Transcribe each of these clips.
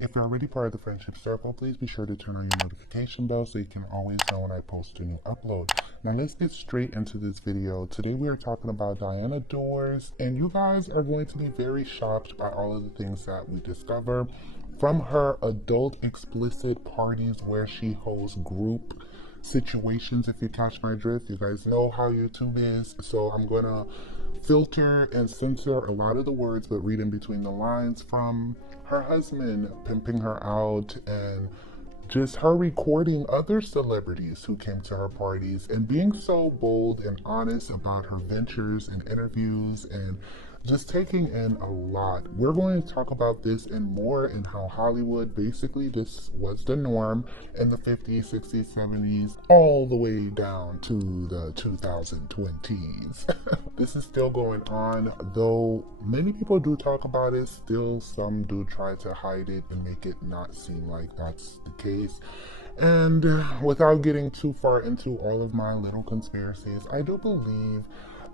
If you're already part of the friendship circle, please be sure to turn on your notification bell so you can always know when I post a new upload. Now let's get straight into this video. Today we are talking about Diana Dors, and you guys are going to be very shocked by all of the things that we discover. From her adult explicit parties where she hosts group situations, if you catch my drift. You guys know how YouTube is, so I'm gonna filter and censor a lot of the words but read in between the lines. From her husband pimping her out and just her recording other celebrities who came to her parties and being so bold and honest about her ventures and interviews and just taking in a lot. We're going to talk about this and more, and how Hollywood, basically this was the norm in the 50s, 60s, 70s, all the way down to the 2020s. This is still going on, though many people do talk about it, still some do try to hide it and make it not seem like that's the case. And without getting too far into all of my little conspiracies, I do believe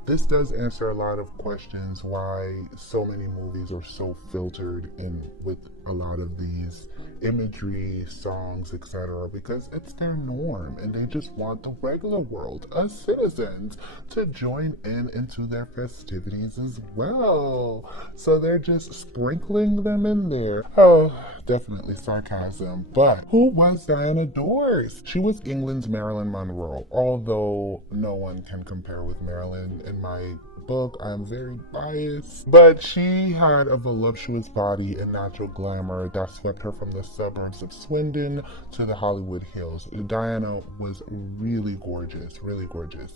this does answer a lot of questions why so many movies are so filtered in with a lot of these imagery, songs, etc., because it's their norm and they just want the regular world, us citizens, to join in into their festivities as well. So they're just sprinkling them in there. Oh, definitely sarcasm. But who was Diana Dors? She was England's Marilyn Monroe, although no one can compare with Marilyn in my book. I'm very biased, but she had a voluptuous body and natural glamour that swept her from the suburbs of Swindon to the Hollywood hills. Diana was really gorgeous, really gorgeous.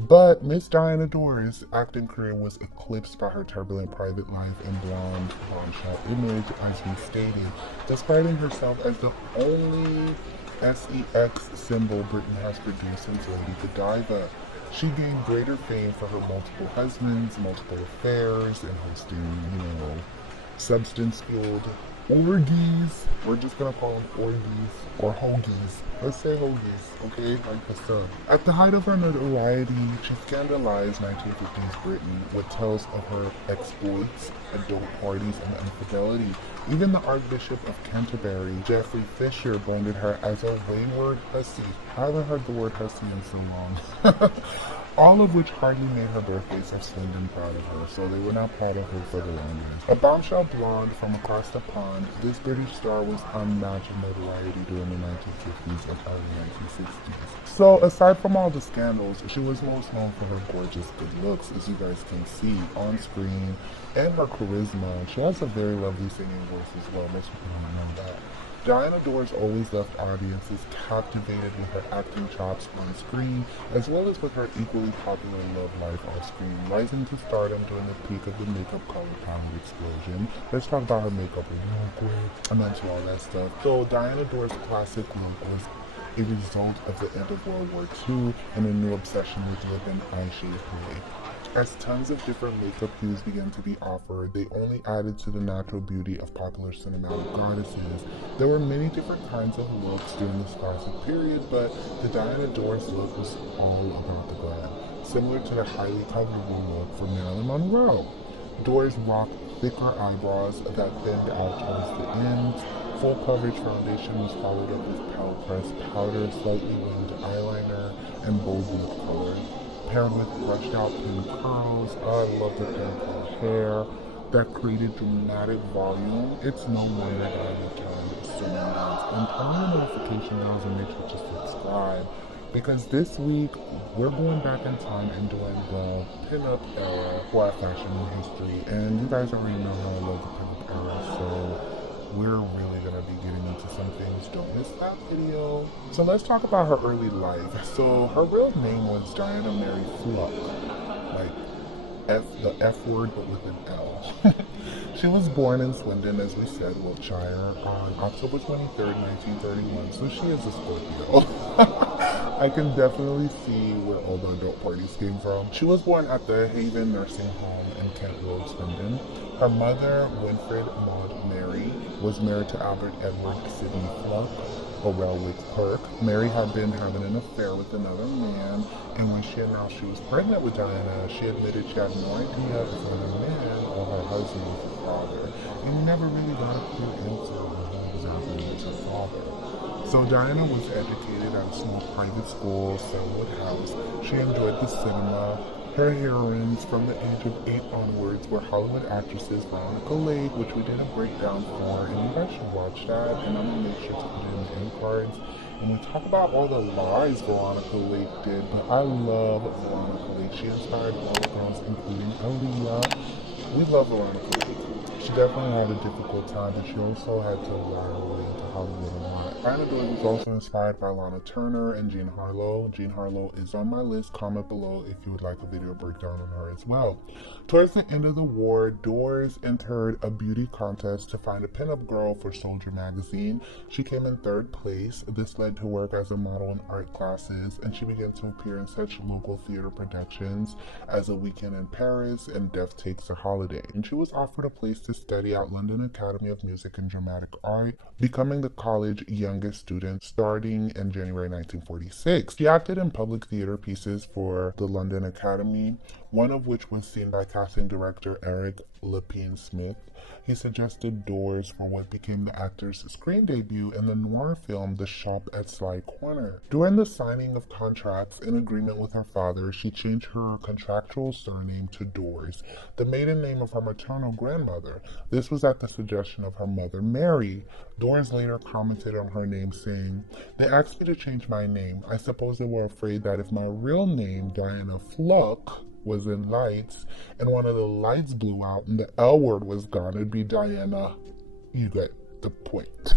But Miss Diana Dors' acting career was eclipsed by her turbulent private life and blonde bombshell image, as we stated, describing herself as the only SEX symbol Britain has produced since Lady Godiva. She gained greater fame for her multiple husbands, multiple affairs, and hosting, substance-fueled orgies. We're just gonna call them orgies or hoagies. Let's say hoagies, okay? Like the sun. At the height of her notoriety, she scandalized 1950s Britain with tales of her exploits, adult parties, and infidelity. Even the Archbishop of Canterbury, Geoffrey Fisher, branded her as a wayward hussy. I haven't heard the word hussy in so long. All of which hardly made her birthdays of Swindon proud of her, so they were not proud of her for the longest. A bombshell blonde from across the pond, this British star was unmatched in notoriety during the 1950s and early 1960s. So aside from all the scandals, she was most known for her gorgeous good looks, as you guys can see on screen, and her charisma. She has a very lovely singing voice as well. Most people don't know that. Diana Dors always left audiences captivated with her acting chops on screen, as well as with her equally popular love life off screen, rising to stardom during the peak of the makeup color palette explosion. Let's talk about her makeup real quick. I'm into all that stuff. So Diana Dors' classic look was a result of the end of World War II and a new obsession with lip and eyeshade play. As tons of different makeup hues began to be offered, they only added to the natural beauty of popular cinematic goddesses. There were many different kinds of looks during this classic period, but the Diana Dors look was all about the glam, similar to the highly covetable look for Marilyn Monroe. Dors rocked thicker eyebrows that thinned out towards the ends. Full coverage foundation was followed up with pale pressed powder, slightly winged eyeliner, and bold lip color, paired with brushed out pin curls. I love the pin curl hair that created dramatic volume. It's no wonder Diana turned so many heads. And turn on your notification bells and make sure to subscribe, because this week we're going back in time and doing the pinup era for fashion and history. And you guys already know how I love the pinup era, so we're really gonna be getting into some things. Don't miss that video. So let's talk about her early life. So her real name was Diana Mary Fluck, like the F word but with an L. She was born in Swindon, as we said, Wiltshire, on October 23rd, 1931. So she is a Scorpio. I can definitely see where all the adult parties came from. She was born at the Haven Nursing Home in Kent Road, Swindon. Her mother, Winfred Maud Mary, was married to Albert Edward Sidney Fluck, a railway clerk. Mary had been having an affair with another man, and when she announced she was pregnant with Diana, she admitted she had no idea if another man or her husband was the father, and never really got a clear answer on who So Diana was educated at a small private school, Selwood House. She enjoyed the cinema. Her heroines from the age of 8 onwards were Hollywood actresses Veronica Lake, which we did a breakdown for, and you guys should watch that, and I'm going to make sure to put it in the end cards. And we talk about all the lies Veronica Lake did, but I love Veronica Lake. She inspired a lot of girls, including Aaliyah. We love Veronica Lake. She definitely had a difficult time, but she also had to learn her way into Hollywood a lot. Diana Doyle was also inspired by Lana Turner and Jean Harlow. Jean Harlow is on my list. Comment below if you would like a video breakdown on her as well. Towards the end of the war, Dors entered a beauty contest to find a pinup girl for Soldier magazine. She came in 3rd place. This led to work as a model in art classes, and she began to appear in such local theater productions as A Weekend in Paris and Death Takes a Holiday. And she was offered a place to study at London Academy of Music and Dramatic Art, becoming the college's youngest student starting in January 1946. She acted in public theater pieces for the London Academy, one of which was seen by casting director Eric Lepine Smith. He suggested Dors for what became the actor's screen debut in the noir film The Shop at Sly Corner. During the signing of contracts in agreement with her father, she changed her contractual surname to Dors, the maiden name of her maternal grandmother. This was at the suggestion of her mother, Mary. Dors later commented on her name, saying, "They asked me to change my name. I suppose they were afraid that if my real name, Diana Fluck, was in lights, and one of the lights blew out and the L word was gone, it'd be Diana." You get the point.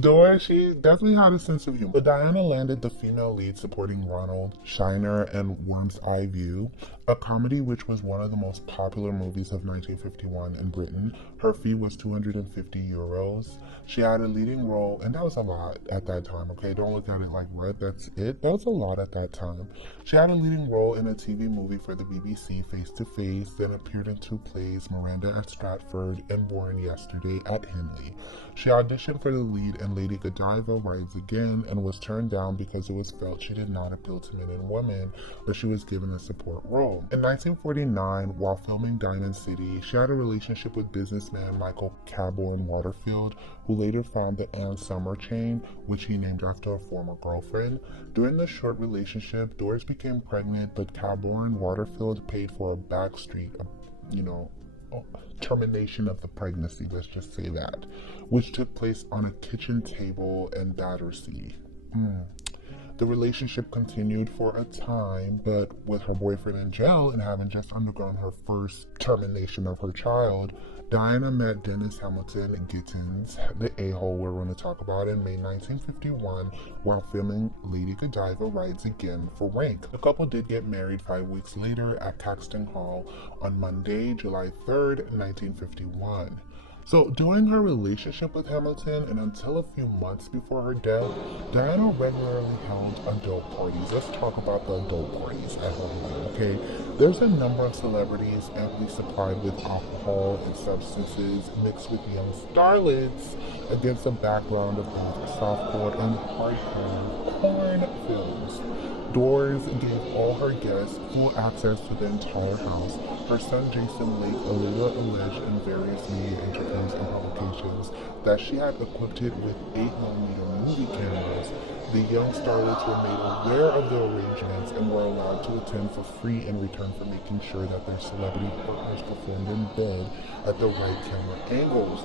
Dors, she definitely had a sense of humor. But Diana landed the female lead supporting Ronald Shiner in Worm's Eye View, a comedy which was one of the most popular movies of 1951 in Britain. Her fee was €250. She had a leading role, and that was a lot at that time, okay? Don't look at it like, what, that's it? That was a lot at that time. She had a leading role in a TV movie for the BBC, Face to Face, then appeared in 2 plays, Miranda at Stratford and Born Yesterday at Henley. She auditioned for the lead in Lady Godiva Rides Again and was turned down because it was felt she did not appeal to men and women, but she was given a support role. In 1949, while filming Diamond City, she had a relationship with businessman Michael Caborn Waterfield, who later found the Ann Summer chain, which he named after a former girlfriend. During the short relationship, Dors became pregnant, but Caborn Waterfield paid for a backstreet, termination of the pregnancy, let's just say that, which took place on a kitchen table in Battersea. The relationship continued for a time, but with her boyfriend in jail and having just undergone her first termination of her child, Diana met Dennis Hamilton Gittins, the a-hole we're going to talk about, in May 1951 while filming Lady Godiva Rides Again for Rank. The couple did get married 5 weeks later at Caxton Hall on Monday, July 3rd, 1951. So during her relationship with Hamilton and until a few months before her death, Diana regularly held adult parties. Let's talk about the adult parties at Hollywood, okay? There's a number of celebrities amply supplied with alcohol and substances mixed with young starlets against a background of both softcore and hardcore porn films. Dors gave all her guests full access to the entire house. Her son Jason Lake later alleged in various media interviews and publications that she had equipped it with 8mm movie cameras. The young starlets were made aware of the arrangements and were allowed to attend for free in return for making sure that their celebrity partners performed in bed at the right camera angles.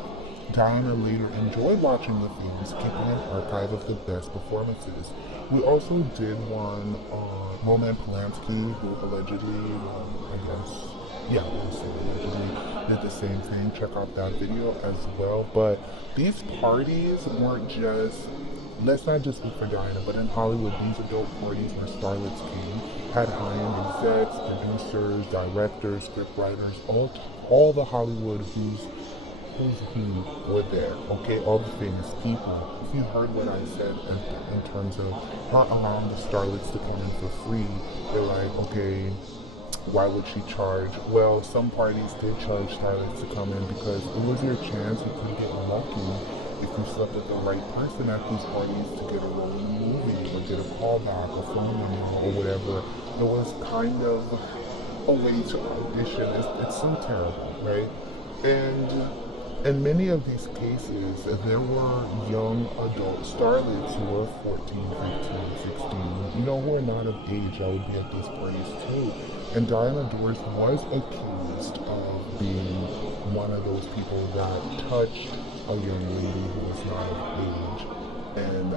Diana later enjoyed watching the films, keeping an archive of the best performances. We also did one on Roman Polanski, who allegedly, allegedly did the same thing. Check out that video as well. But these parties weren't just, let's not just speak for Diana, but in Hollywood, these adult parties where starlets came had high-end execs, producers, directors, scriptwriters, all the Hollywood who's who were there, okay, all the famous people. If you heard what I said in terms of not allowing the starlets to come in for free, they're like, okay, why would she charge? Well, some parties did charge starlets to come in because it was your chance. You could get lucky if you slept with the right person at these parties to get a role in a movie or get a callback, a phone number, or whatever. It was kind of a way to audition. It's so terrible, right? In many of these cases, there were young adult starlets who were 14, 15, 16, you know, who are not of age that would be at these parties too. And Diana Dors was accused of being one of those people that touched a young lady who was not of age. And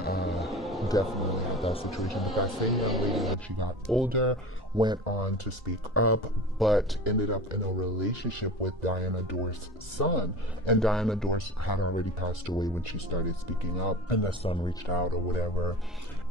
definitely had that situation. But that same young lady, when she got older, went on to speak up, but ended up in a relationship with Diana Dors' son. And Diana Dors had already passed away when she started speaking up, and the son reached out or whatever.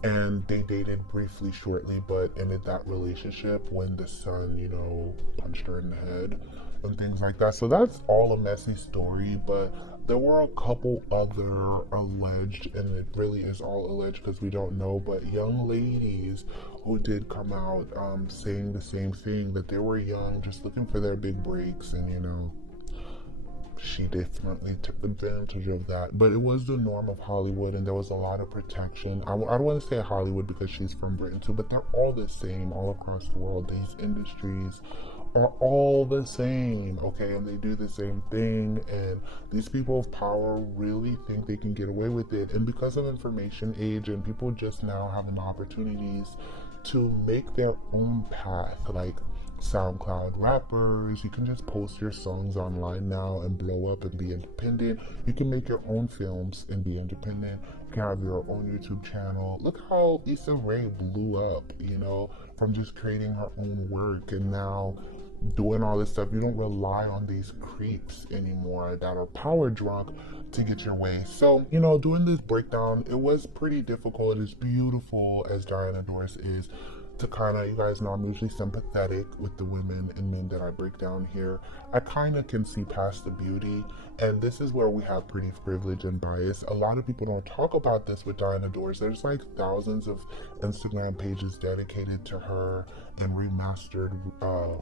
And they dated briefly, shortly, but ended that relationship when the son, you know, punched her in the head and things like that. So that's all a messy story, but there were a couple other alleged, and it really is all alleged because we don't know, but young ladies who did come out saying the same thing, that they were young, just looking for their big breaks, and you know, she definitely took advantage of that. But it was the norm of Hollywood, and there was a lot of protection. I don't want to say Hollywood because she's from Britain too, but they're all the same all across the world. These industries are all the same, okay? And they do the same thing, and these people of power really think they can get away with it. And because of information age and people just now having the opportunities to make their own path, like SoundCloud rappers, you can just post your songs online now and blow up and be independent. You can make your own films and be independent. You can have your own YouTube channel. Look how Issa Rae blew up, you know, from just creating her own work, and now doing all this stuff. You don't rely on these creeps anymore that are power drunk to get your way. So, you know, doing this breakdown, it was pretty difficult. As beautiful as Diana Dors is, to kind of, you guys know I'm usually sympathetic with the women and men that I break down here. I kind of can see past the beauty, and this is where we have pretty privilege and bias. A lot of people don't talk about this with Diana Dors. There's like thousands of Instagram pages dedicated to her and remastered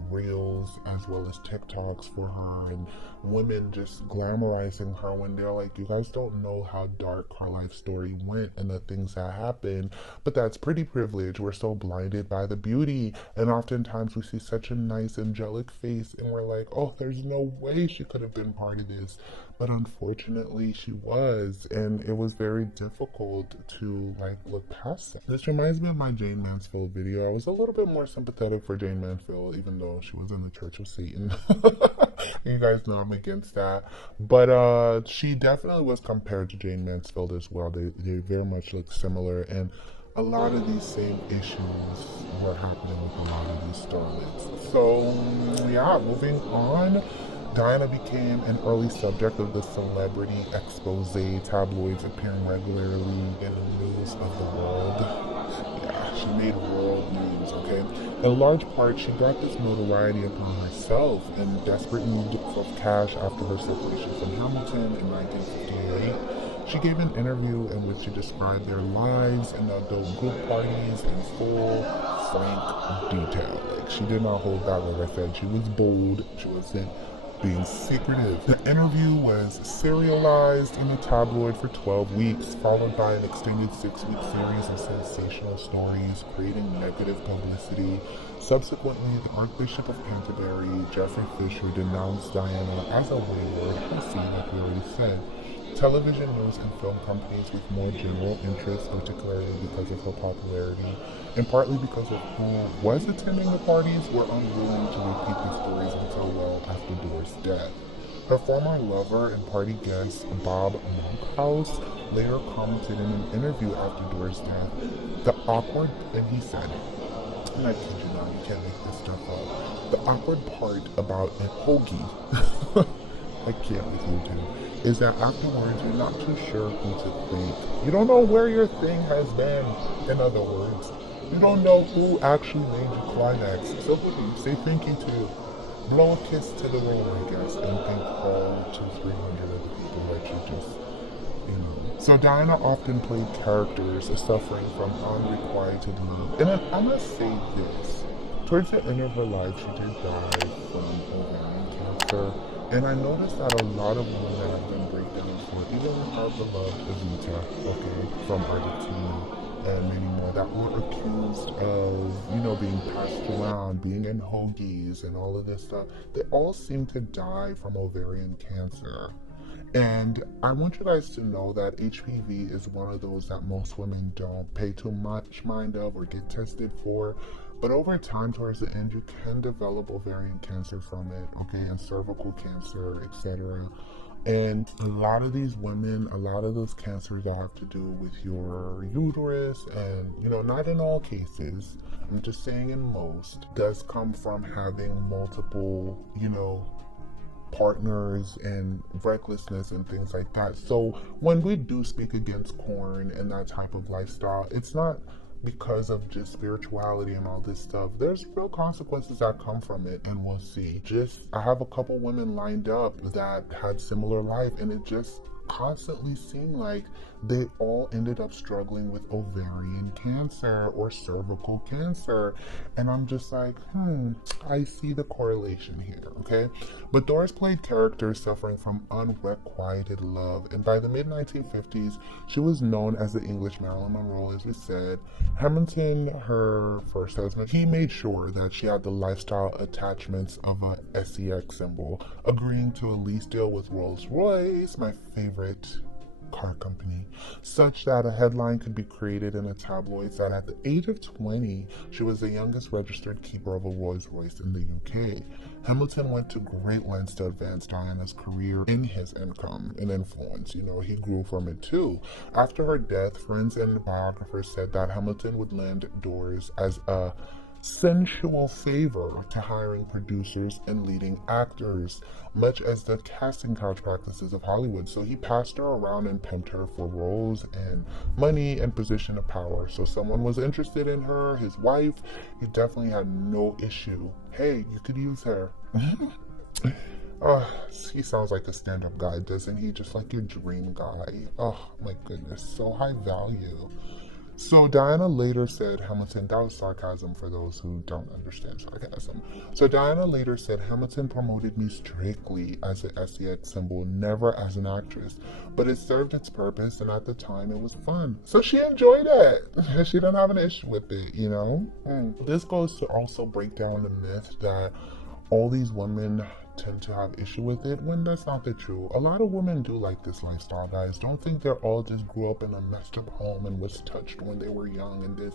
reels as well as TikToks for her, and women just glamorizing her when they're like, you guys don't know how dark her life story went and the things that happened. But that's pretty privilege. We're so blinded by the beauty, and oftentimes we see such a nice angelic face and we're like, oh, there's no way she could have been part of this. But unfortunately she was, and it was very difficult to like look past it. This reminds me of my Jayne Mansfield video. I was a little bit more sympathetic for Jayne Mansfield, even though she was in the Church of Satan. You guys know I'm against that. But she definitely was compared to Jayne Mansfield as well. They very much look similar, and a lot of these same issues were happening with a lot of these starlets. So yeah, moving on. Diana became an early subject of the celebrity expose, tabloids appearing regularly in the news of the world. Yeah, she made world news, okay? In large part, she got this notoriety upon herself in desperate need of cash after her separation from Hamilton in 1958. She gave an interview in which she described their lives in adult group parties in full, frank detail. Like, she did not hold back, like I said. She was bold. She wasn't being secretive. The interview was serialized in a tabloid for 12 weeks, followed by an extended 6-week series of sensational stories, creating negative publicity. Subsequently, the Archbishop of Canterbury, Geoffrey Fisher, denounced Diana as a wayward hussy, like we already said. Television, news, and film companies with more general interest, particularly because of her popularity, and partly because of who was attending the parties, were unwilling to repeat the stories until well after Dors' death. Her former lover and party guest, Bob Monkhouse, later commented in an interview after Dors' death, and he said, and I kid you not, you can't make this stuff up, the awkward part about a hoagie, I can't with you too, is that afterwards you're not too sure who to thank. You don't know where your thing has been, in other words. You don't know who actually made you climax. So who do you say thank you to? Blow a kiss to the room, I guess, and thank all 200-300 of the people that you just, you know. So Diana often played characters suffering from unrequited love. And I must say this. Towards the end of her life, she did die from ovarian cancer. And I noticed that a lot of women that have been breakdowns for, even our beloved Evita, okay, from Argentina, and many more that were accused of, you know, being passed around, being in hoagies and all of this stuff, they all seem to die from ovarian cancer. And I want you guys to know that HPV is one of those that most women don't pay too much mind of or get tested for. But over time, towards the end, you can develop ovarian cancer from it, okay, and cervical cancer, etc. And a lot of these women, a lot of those cancers that have to do with your uterus, and not in all cases, I'm just saying in most, does come from having multiple, partners and recklessness and things like that. So when we do speak against corn and that type of lifestyle, it's not because of just spirituality and all this stuff. There's real consequences that come from it, and we'll see. I have a couple women lined up that had similar life, and it just constantly seemed like they all ended up struggling with ovarian cancer or cervical cancer. And I'm just like, I see the correlation here, okay? But Doris played characters suffering from unrequited love, and by the mid-1950s, she was known as the English Marilyn Monroe, as we said. Hamilton, her first husband, he made sure that she had the lifestyle attachments of a SEX symbol, agreeing to a lease deal with Rolls-Royce, my favorite car company, such that a headline could be created in the tabloids that at the age of 20, she was the youngest registered keeper of a Rolls-Royce in the UK. Hamilton went to great lengths to advance Diana's career in his income and influence. He grew from it too. After her death, friends and biographers said that Hamilton would lend Doris as a sensual favor to hiring producers and leading actors, much as the casting couch practices of Hollywood. So he passed her around and pimped her for roles and money and position of power. So someone was interested in her, his wife, he definitely had no issue. Hey, you could use her. He sounds like a stand-up guy, doesn't he? Just like your dream guy. Oh my goodness, so high value. So Diana later said Hamilton, that was sarcasm for those who don't understand sarcasm. So Diana later said Hamilton promoted me strictly as an SEX symbol, never as an actress. But it served its purpose, and at the time it was fun. So she enjoyed it. She didn't have an issue with it, This goes to also break down the myth that all these women tend to have issue with it, when that's not the truth. A lot of women do like this lifestyle, guys. Don't think they're all just grew up in a messed up home and was touched when they were young and this.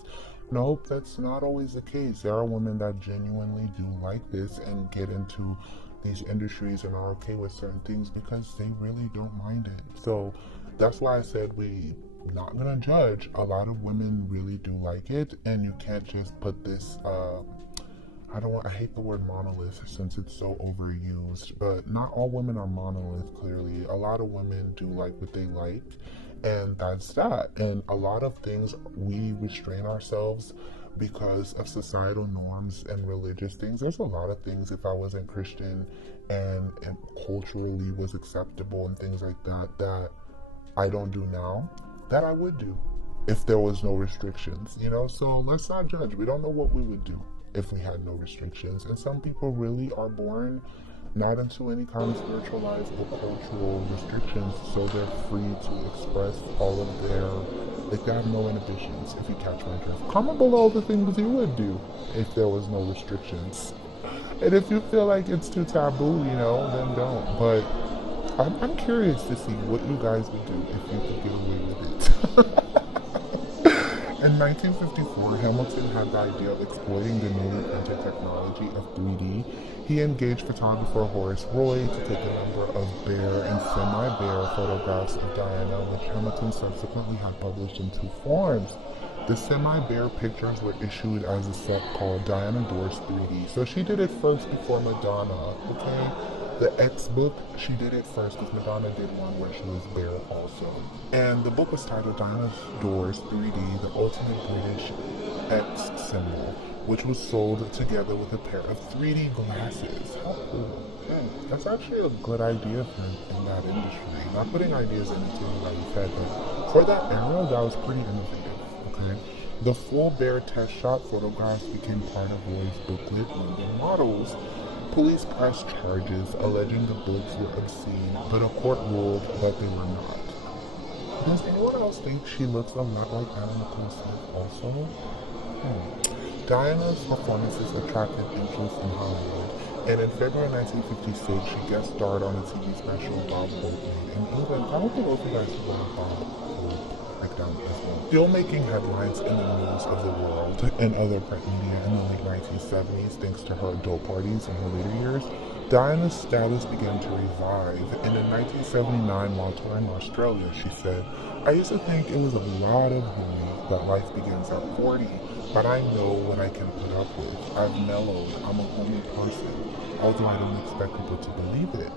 Nope, that's not always the case. There are women that genuinely do like this and get into these industries and are okay with certain things because they really don't mind it. So that's why I said we not gonna judge. A lot of women really do like it, and you can't just put this I hate the word monolith since it's so overused, but not all women are monolith, clearly. A lot of women do like what they like, and that's that. And a lot of things we restrain ourselves because of societal norms and religious things. There's a lot of things, if I wasn't Christian and culturally was acceptable and things like that, that I don't do now, that I would do if there was no restrictions, So let's not judge. We don't know what we would do if we had no restrictions. And some people really are born not into any kind of spiritual life or cultural restrictions, so they're free to express all of they have no inhibitions, if you catch my drift. Comment below the things you would do if there was no restrictions. And if you feel like it's too taboo, then don't. But I'm curious to see what you guys would do if you could get away with it. In 1954, Hamilton had the idea of exploiting the newly printed technology of 3D. He engaged photographer Horace Roy to take a number of bare and semi-bare photographs of Diana, which Hamilton subsequently had published in two forms. The semi-bare pictures were issued as a set called Diana Dors 3D. So she did it first before Madonna, okay? The X book, she did it first because Madonna did one where she was bare also. And the book was titled Diana Dors 3D, the ultimate British X symbol, which was sold together with a pair of 3D glasses. How cool. That's actually a good idea in that industry. Not putting ideas into anybody's head, but for that era, that was pretty innovative, okay? The full bare test shot photographs became part of Roy's booklet, London Models. Police pressed charges alleging the books were obscene, but a court ruled that they were not. Does anyone else think she looks a lot like Anna Nicole Smith also? Diana's performances attracted interest in Hollywood, And in February 1956, she guest starred on a TV special Bob Hope made in England. I don't think most of you guys know Bob Hope like down as well. Still making headlines in the news of the world and other print media in the late 1970s thanks to her adult parties in her later years, Diana's status began to revive, and in 1979, while touring Australia, she said, "I used to think it was a lot of homie, that life begins at 40, but I know what I can put up with. I've mellowed, I'm a homie person, although I don't expect people to believe it."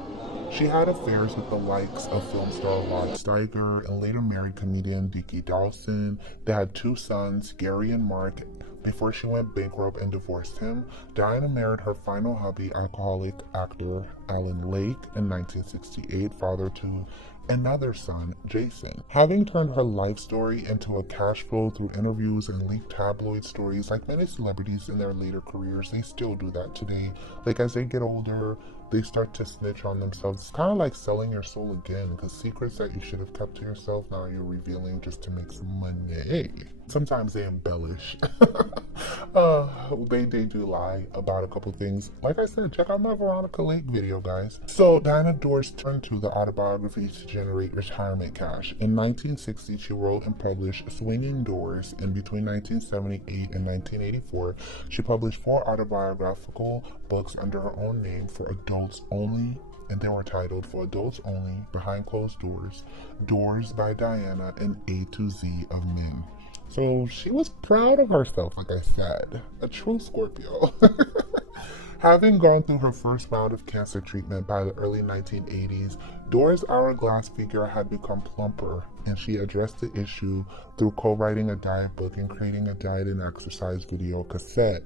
She had affairs with the likes of film star Rod Steiger and later married comedian Dickie Dawson. They had 2 sons, Gary and Mark. Before she went bankrupt and divorced him, Diana married her final hubby, alcoholic actor Alan Lake, in 1968, father to another son, Jason. Having turned her life story into a cash flow through interviews and leaked tabloid stories, like many celebrities in their later careers, they still do that today. Like as they get older, they start to snitch on themselves. It's kind of like selling your soul again, because secrets that you should have kept to yourself, now you're revealing just to make some money. Sometimes they embellish. They do lie about a couple things. Like I said, check out my Veronica Lake video, guys. So Diana Dors turned to the autobiography to generate retirement cash. In 1960, she wrote and published Swinging Doors, and between 1978 and 1984, she published 4 autobiographical books under her own name for adults only, and they were titled For Adults Only, Behind Closed Doors, Doors by Diana, and A to Z of Men. So she was proud of herself, like I said, a true Scorpio. Having gone through her first round of cancer treatment by the early 1980s, Dora's hourglass figure had become plumper, and she addressed the issue through co-writing a diet book and creating a diet and exercise video cassette.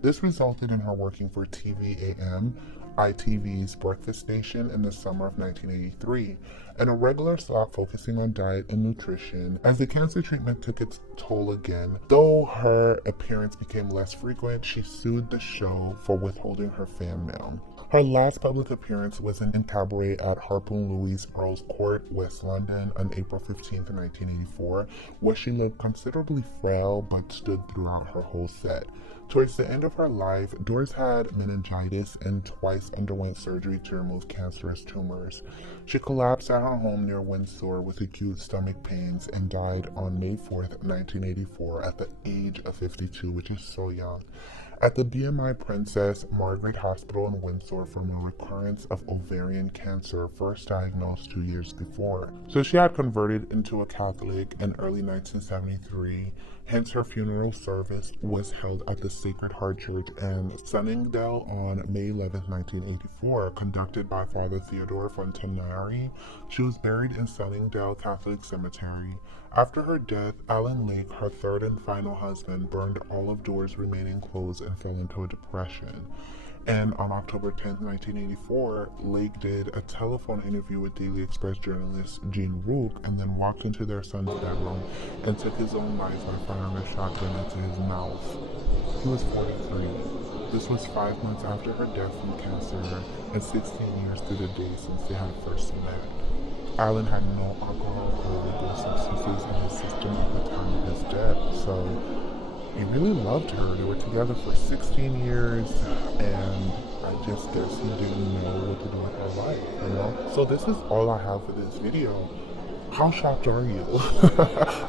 This resulted in her working for TVAM, ITV's breakfast station, in the summer of 1983, and a regular slot focusing on diet and nutrition. As the cancer treatment took its toll again, though her appearance became less frequent, she sued the show for withholding her fan mail. Her last public appearance was in cabaret at Harpoon Louis Earl's Court, West London, on April 15, 1984, where she looked considerably frail but stood throughout her whole set. Towards the end of her life, Doris had meningitis and twice underwent surgery to remove cancerous tumors. She collapsed at her home near Windsor with acute stomach pains and died on May 4th, 1984 at the age of 52, which is so young, at the BMI Princess Margaret Hospital in Windsor from a recurrence of ovarian cancer, first diagnosed 2 years before. So she had converted into a Catholic in early 1973. Hence, her funeral service was held at the Sacred Heart Church in Sunningdale on May 11, 1984, conducted by Father Theodore Fontanari. She was buried in Sunningdale Catholic Cemetery. After her death, Alan Lake, her third and final husband, burned all of Dora's remaining clothes and fell into a depression. And on October 10, 1984, Lake did a telephone interview with Daily Express journalist Jean Rook, and then walked into their son's bedroom and took his own life by firing a shotgun into his mouth. He was 43. This was 5 months after her death from cancer and 16 years to the day since they had first met. Alan had no alcohol or illegal substances in his system at the time of his death, so he really loved her. They were together for 16 years, and I just guess he didn't know what to do with her life, you know? So this is all I have for this video. How shocked are you?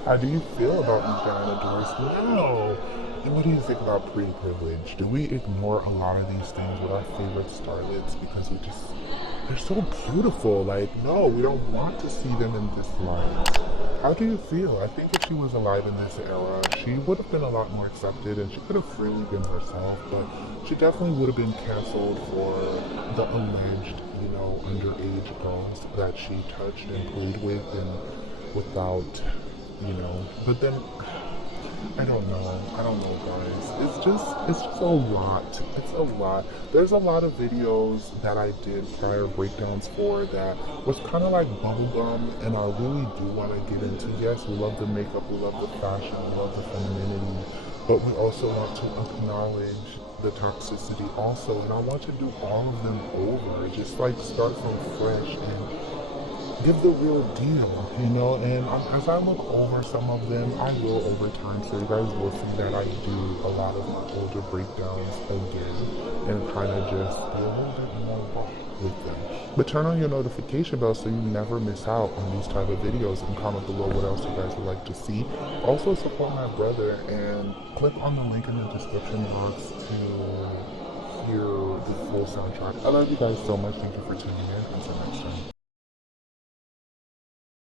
How do you feel about Diana Doris now? And what do you think about pretty privilege? Do we ignore a lot of these things with our favorite starlets because they're so beautiful? Like, no, we don't want to see them in this light. How do you feel? I think if she was alive in this era, she would have been a lot more accepted, and she could have freely been herself, but she definitely would have been canceled for the alleged, underage girls that she touched and played with and without, but then I don't know, guys. It's just a lot. It's a lot. There's a lot of videos that I did prior breakdowns for that was kind of like bubblegum, and I really do want to get into. Yes, we love the makeup, we love the fashion, we love the femininity, but we also want to acknowledge the toxicity also, and I want to do all of them over. Just like start from fresh and give the real deal, you know. And as I look over some of them, I will over time, so you guys will see that I do a lot of my older breakdowns again and kind of just be a little bit more raw with them. But turn on your notification bell so you never miss out on these type of videos, and comment below what else you guys would like to see. Also support my brother and click on the link in the description box to hear the full soundtrack. I love you guys so much. Thank you for tuning in. Until next time.